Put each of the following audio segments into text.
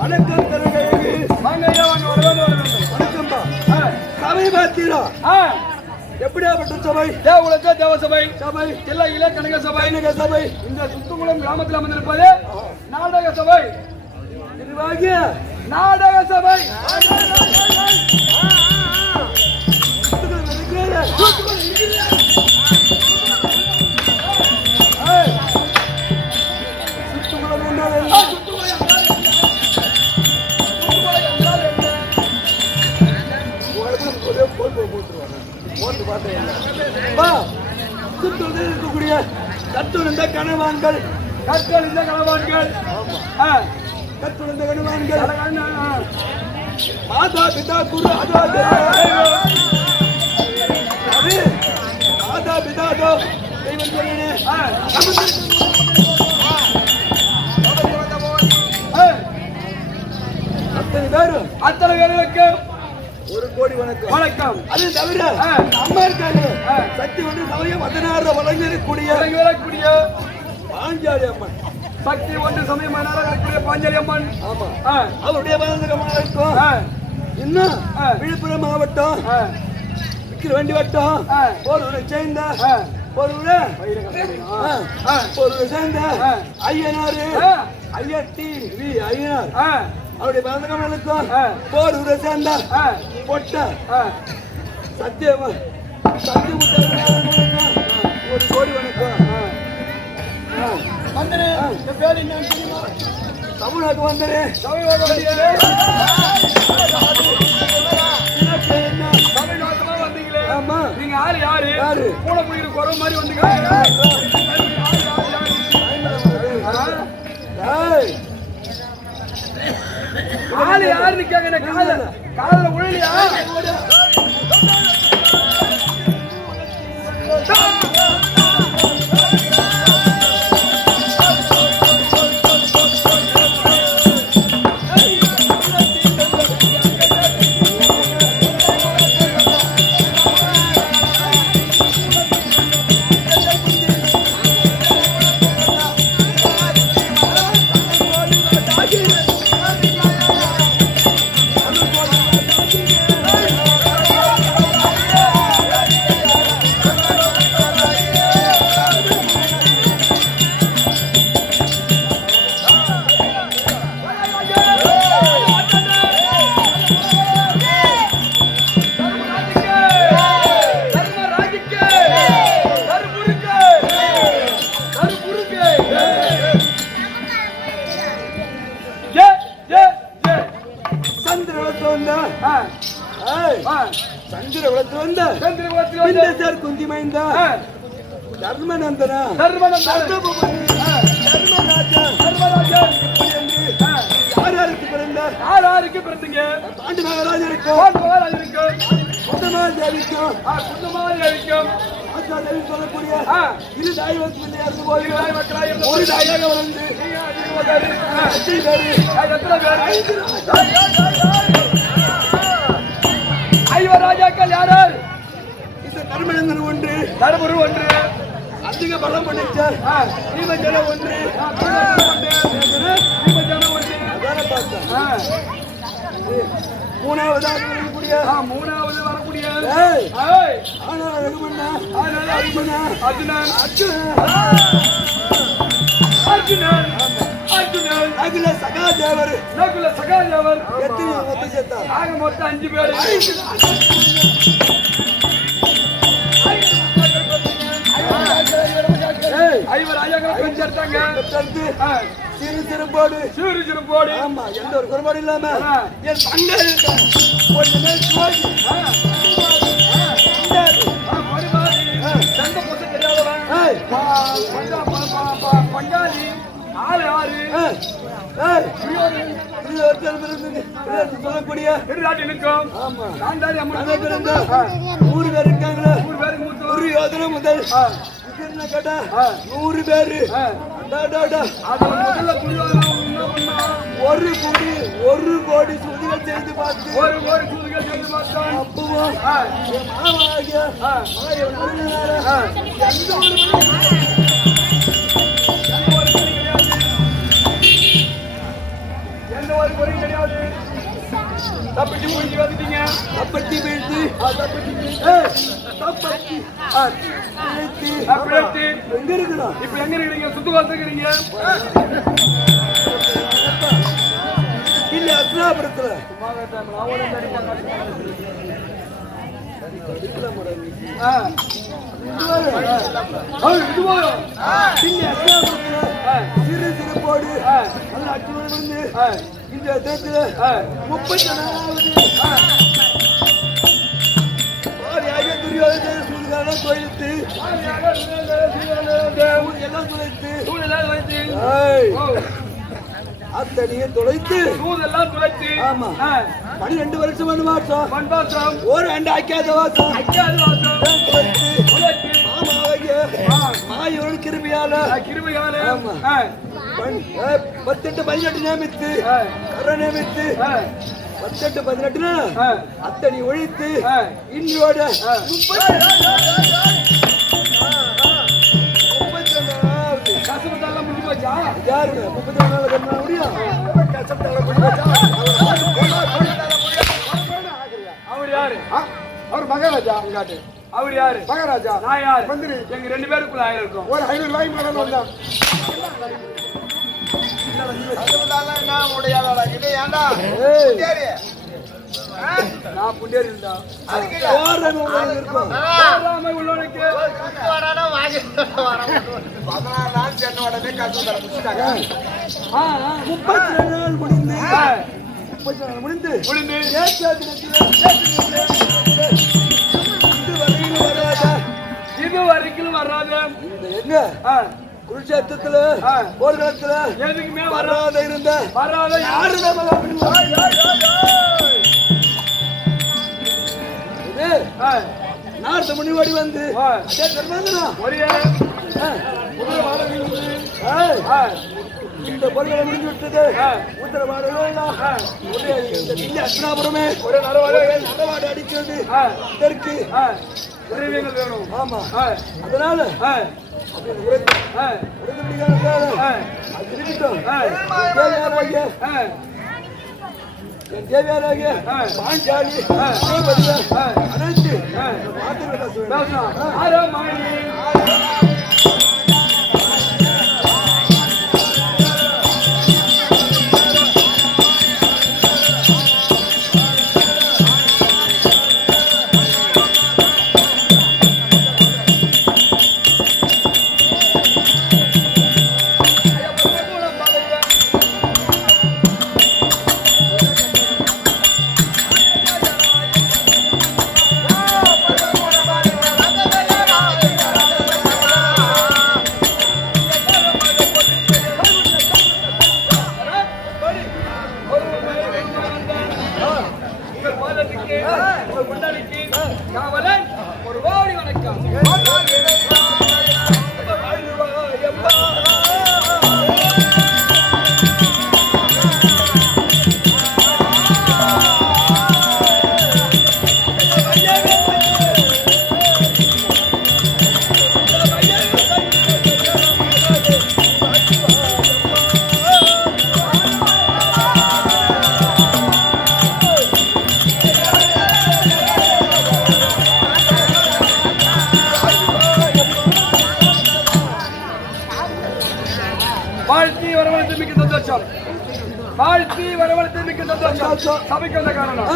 வணக்கம் தருகைக்கு வாங்க ஐயா வாங்க வணக்கம்பா. சபை பார்த்தீரா? எப்படியாப்பட்ட சபை? தேவகுலத்த தேவ சபை சபை தில்லையிலே கனக சபை சபை இந்த சுத்துக்குளம் கிராமத்தில் அமர்ந்திருப்பது நாடக சபை. நிர்வாகிய நாடக சபை இருக்கக்கூடிய கட்டுணர்ந்த கணவான்கள் கற்களிந்த கணவான்கள் கட்டுணர்ந்த கணவான்கள் மாதா பிதா குரு மாதா பிதா தெய்வம் சொல்லுனே அத்தனை பேருக்கு 1 கோடி வணக்கம். வணக்கம். அது தவிர அம்மா இருக்காங்க சக்தி ஒன்று சமயம் 16 வழங்கக்கூடிய பாஞ்சாலி அம்மன். சக்தி ஒன்று சமயம் பாஞ்சாலி அம்மன். ஆமா, அவருடைய இருக்கும். இன்னும் விழுப்புரம் மாவட்டம் விக்கிரவாண்டி வட்டம் ஒரு சேர்ந்த சேர்ந்த ஐயனாரு ஐயத்தி ஐயனார் அவருடைய பிறந்தகமலுக்கும் போரூரை சேர்ந்த பொட்ட சத்தியமுத்த 1 கோடி வணக்கம். தமிழ்நாட்டு வந்தனே வந்தீங்களே. ஆமா, நீங்க யாரு கூட போயிரு குறை மாதிரி வந்தீங்க. ஆளு யாருன்னு கேக்குற கால உழலியா? குந்திமைந்த தர்மநந்தன யாருக்கு பிறந்தார்? யாருக்கு பிறந்தீங்க? பாண்டு மகாராஜருக்கும் குந்தமாதேவிக்கும் ஆச்சாதேவி சொல்லக்கூடிய இரு தாய்வத்து இருந்து போய் ஒரு தாயாக வளர்ந்து ஐவர் ராஜாக்கள் யாரால்? தர்மநந்தன் ஒன்று அதிக பலம் பண்ணிச்ச ஜனம் ஒன்று மூணாவது வரக்கூடிய நகுல சகாதேவர் எத்தனை மொத்தம் சேர்த்தா? ஆக மொத்தம் 5 பேர். ஐவர் ராஜாக்கள் சேர்த்தாங்க. சிறு சிறுபோடு. ஆமா, எந்த ஒரு குறைபாடு இல்லாம என் தங்க பஞ்சாலி ஆளு சொல்லக்கூடிய அம்மன் 100 பேர் இருக்காங்களா? 100 பேருக்கு துரியோதன முதல் கேட்டா 100 பேரு. ஒரு கோடி சுதிகள் செய்து பார்த்து அப்பவும் தப்பிச்சு முடிஞ்சு வந்துட்டீங்க. தப்பட்டி வீழ்த்தி தப்பிச்சு தப்பட்டி பிழைத்து எங்க இருக்கிறோம்? இப்ப எங்க இருக்கிறீங்க? சுத்துவாரத்துல இருக்கிறீங்க. இல்ல அஸ்னாபுரத்துல சிறு சிறு போடு நல்ல அச்சுடன் வந்து இந்த தேத்துல 34வது துரியோதன சூழ்கால தொழித்து எல்லாம் தொலைத்து அத்தனையே தொலைத்து சூதெல்லாம் துளைத்து ஆமா 12 வருஷம் வனவாசம் ஒரு 2 அக்காத வாசம் மாயோட கிருபியால ஆமா 18 18 நியமித்து கர நியமித்து 18 18 அத்தனை ஒழித்து இன்னோட 32 யாருங்க 32 முடியும் அவர் யாரு? அவர் மகாராஜா. அவர் யாரு? மகாராஜா. நான் யாரு? மந்திரி. எங்க 2 பேருக்குள்ள ஆயிரம் இருக்கும். ஒரு 500 ரூபாய் மேல வந்தா நான் புண்டேரி இருந்தா உள்ளவனுக்கு 32 நாள் முடிந்து இது வரைக்கும் வராத எங்க குருஷேத்திரத்துல போர்க்களத்துல எதுக்குமே வராத இருந்த யாரு நார்த்த முனிவாடி வந்து இந்த பொருள்களை முடிஞ்சு விட்டது உத்தரவாடு அஸ்னாபுரமே ஒரு நடவாடு அடிக்கிறது இதற்கு வேணும். ஆமா அதனால தேவையாராகிய பாஞ்சாலி அனைத்து ஒரு வாடி வணக்கம். வாழ்த்தி வரவழைத்து மிக்க சந்தோஷம். வாழ்த்தி வரவழைத்து மிக்க சந்தோஷம். சபைக்கு வந்த காரணம்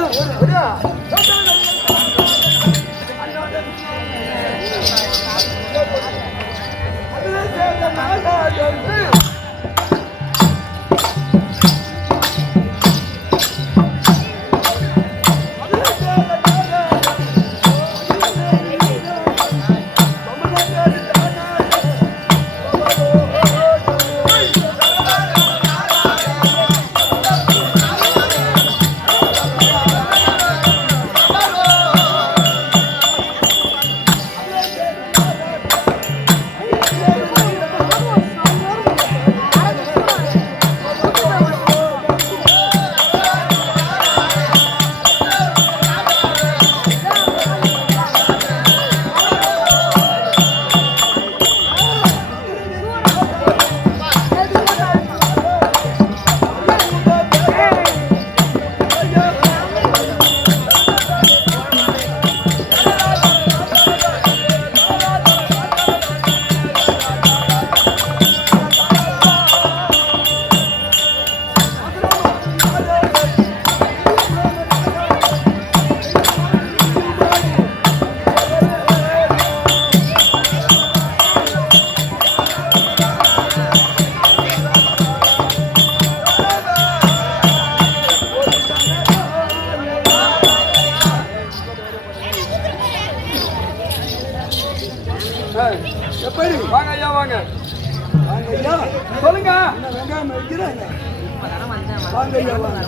வாங்க ஐயா, வாங்க.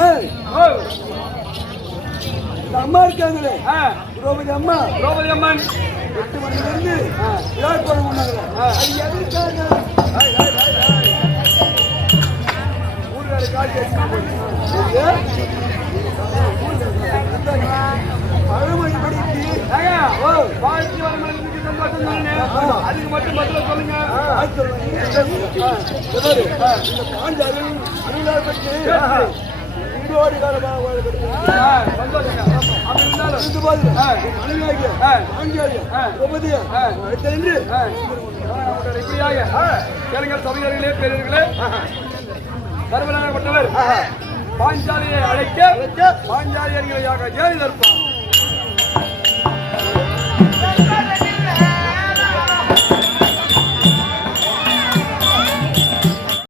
ஏய், ஓ இந்த அம்மா இருக்காங்களே திரௌபதி அம்மா, திரௌபதி அம்மன் 8 மணில இருந்து விளையாட்டு பண்ணாங்களே அது எதற்காக? ஊர்கார காட்சி பழமொழி படித்து வாழ்க்கை வரமனுக்கு சந்தோஷம் தானே அதுக்கு மட்டும் பதில சொல்லுங்க பாஞ்சாலும் அருளால் பெற்று வீடோடு காலமாக சந்தோஷங்க அப்படி இருந்தாலும் இப்படியாக கேளுங்கள் சபையர்களே பெரியர்களே சர்வநாயகப்பட்டவர் பாஞ்சாலியை அழைக்க பாஞ்சாலியர்களையாக ஜெயலலிதா